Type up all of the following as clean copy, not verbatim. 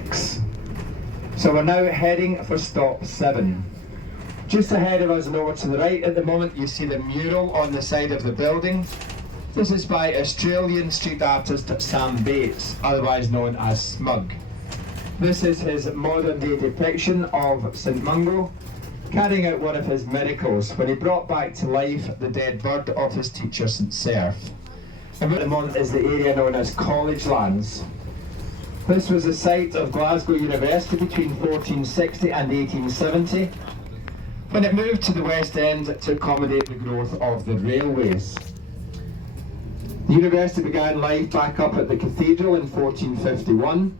6. So we're now heading for stop 7. Just ahead of us and over to the right at the moment, you see the mural on the side of the building. This is by Australian street artist Sam Bates, otherwise known as Smug. This is his modern day depiction of St Mungo carrying out one of his miracles when he brought back to life the dead bird of his teacher St Serf. And at the moment is the area known as College Lands. This was the site of Glasgow University between 1460 and 1870, when it moved to the West End to accommodate the growth of the railways. The university began life back up at the cathedral in 1451.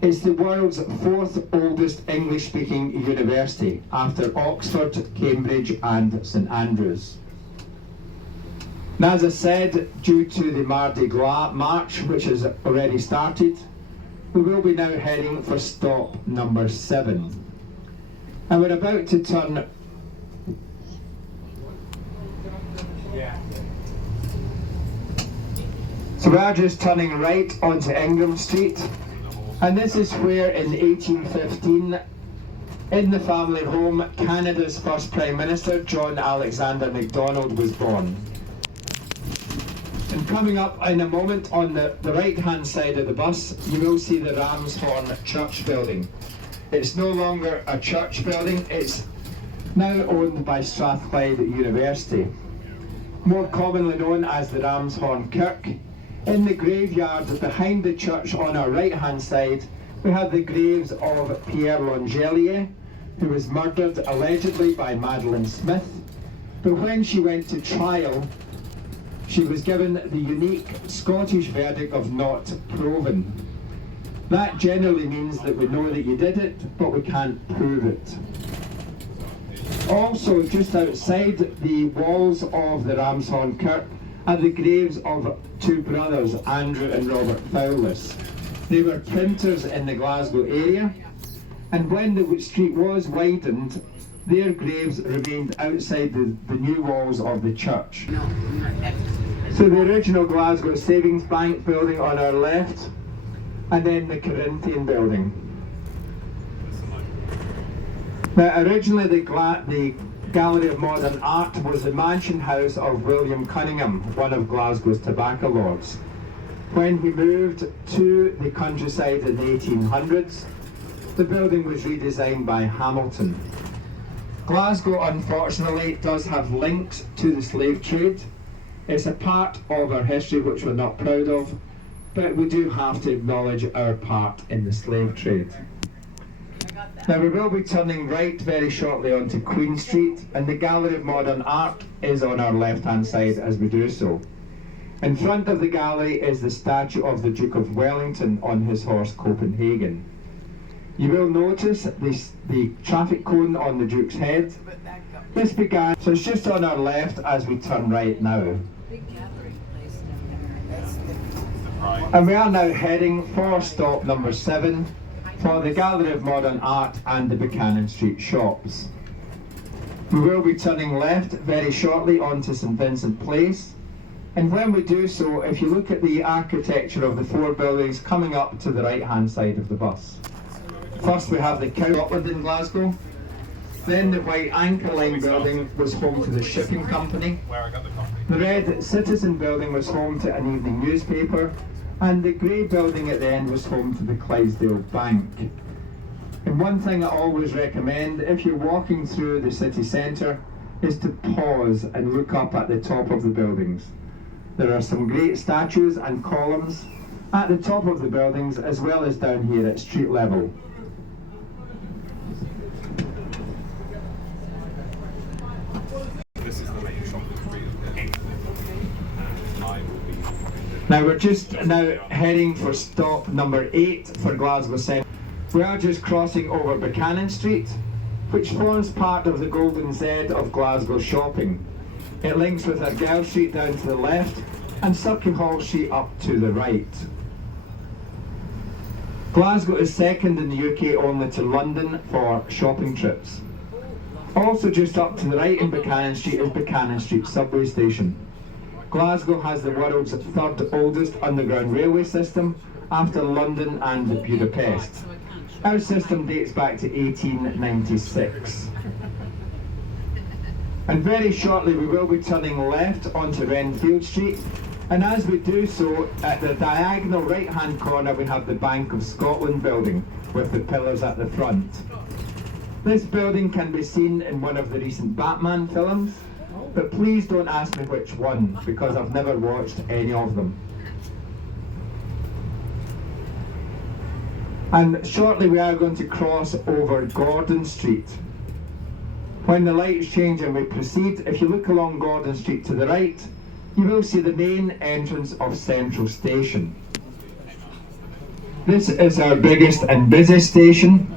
It's the world's 4th oldest English-speaking university, after Oxford, Cambridge and St Andrews. Now, as I said, due to the Mardi Gras March, which has already started, we will be now heading for stop number 7. And we're about to turn So we are just turning right onto Ingram Street, and this is where in 1815, in the family home, Canada's first Prime Minister, John Alexander Macdonald, was born. And coming up in a moment on the right-hand side of the bus, you will see the Ramshorn Church building. It's no longer a church building, it's now owned by Strathclyde University, more commonly known as the Ramshorn Kirk. In the graveyard behind the church on our right-hand side, we have the graves of Pierre Longelier, who was murdered allegedly by Madeline Smith. But when she went to trial, she was given the unique Scottish verdict of not proven. That generally means that we know that you did it, but we can't prove it. Also, just outside the walls of the Ramshorn Kirk are the graves of 2 brothers, Andrew and Robert Fowlis. They were printers in the Glasgow area, and when the street was widened, their graves remained outside the new walls of the church. So the original Glasgow Savings Bank building on our left, and then the Corinthian building. Now, originally the Gallery of Modern Art was the mansion house of William Cunningham, one of Glasgow's tobacco lords. When he moved to the countryside in the 1800s, the building was redesigned by Hamilton. Glasgow, unfortunately, does have links to the slave trade. It's a part of our history which we're not proud of, but we do have to acknowledge our part in the slave trade. Now, we will be turning right very shortly onto Queen Street, and the Gallery of Modern Art is on our left-hand side as we do so. In front of the gallery is the statue of the Duke of Wellington on his horse Copenhagen. You will notice the traffic cone on the Duke's head. This began, so it's just on our left as we turn right now. And we are now heading for stop number 7 for the Gallery of Modern Art and the Buchanan Street shops. We will be turning left very shortly onto St Vincent Place, and when we do so, if you look at the architecture of the 4 buildings coming up to the right-hand side of the bus. First we have the Cow Scotland in Glasgow, then the White Anchor Line building was home to the shipping company, the Red Citizen building was home to an evening newspaper, and the grey building at the end was home to the Clydesdale Bank. And one thing I always recommend if you're walking through the city centre is to pause and look up at the top of the buildings. There are some great statues and columns at the top of the buildings as well as down here at street level. Now we're just now heading for stop number 8 for Glasgow Centre. We are just crossing over Buchanan Street, which forms part of the Golden Z of Glasgow shopping. It links with Argyll Street down to the left and Sauchiehall Street up to the right. Glasgow is second in the UK only to London for shopping trips. Also just up to the right in Buchanan Street is Buchanan Street subway station. Glasgow has the world's 3rd oldest underground railway system after London and Budapest. Our system dates back to 1896. And very shortly we will be turning left onto Renfield Street, and as we do so, at the diagonal right hand corner we have the Bank of Scotland building with the pillars at the front. This building can be seen in one of the recent Batman films, but please don't ask me which one, because I've never watched any of them. And shortly we are going to cross over Gordon Street. When the lights change and we proceed, if you look along Gordon Street to the right, you will see the main entrance of Central Station. This is our biggest and busiest station,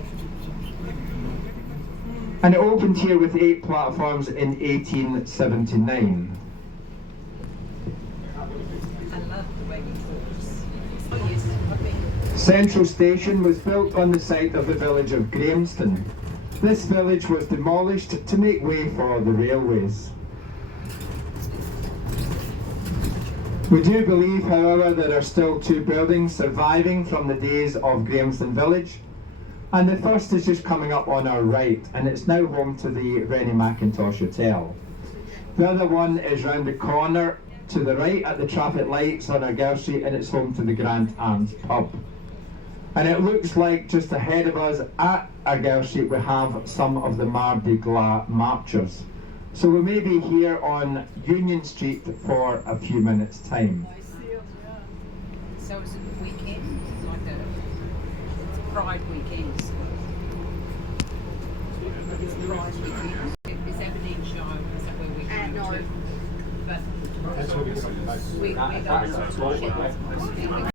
and it opened here with 8 platforms in 1879. Central Station was built on the site of the village of Grahamston. This village was demolished to make way for the railways. We do believe, however, there are still 2 buildings surviving from the days of Grahamston Village, and the first is just coming up on our right, and it's now home to the Rennie Mackintosh Hotel. The other one is round the corner to the right at the traffic lights on Argyll Street, and it's home to the Grant Arms pub. And it looks like just ahead of us at Argyll Street we have some of the Mardi Gras marchers. So we may be here on Union Street for a few minutes' time. So is it a weekend? Like a Pride weekend? It's Pride weekend. Is Aberdeen show? Is that where we go to? But we don't.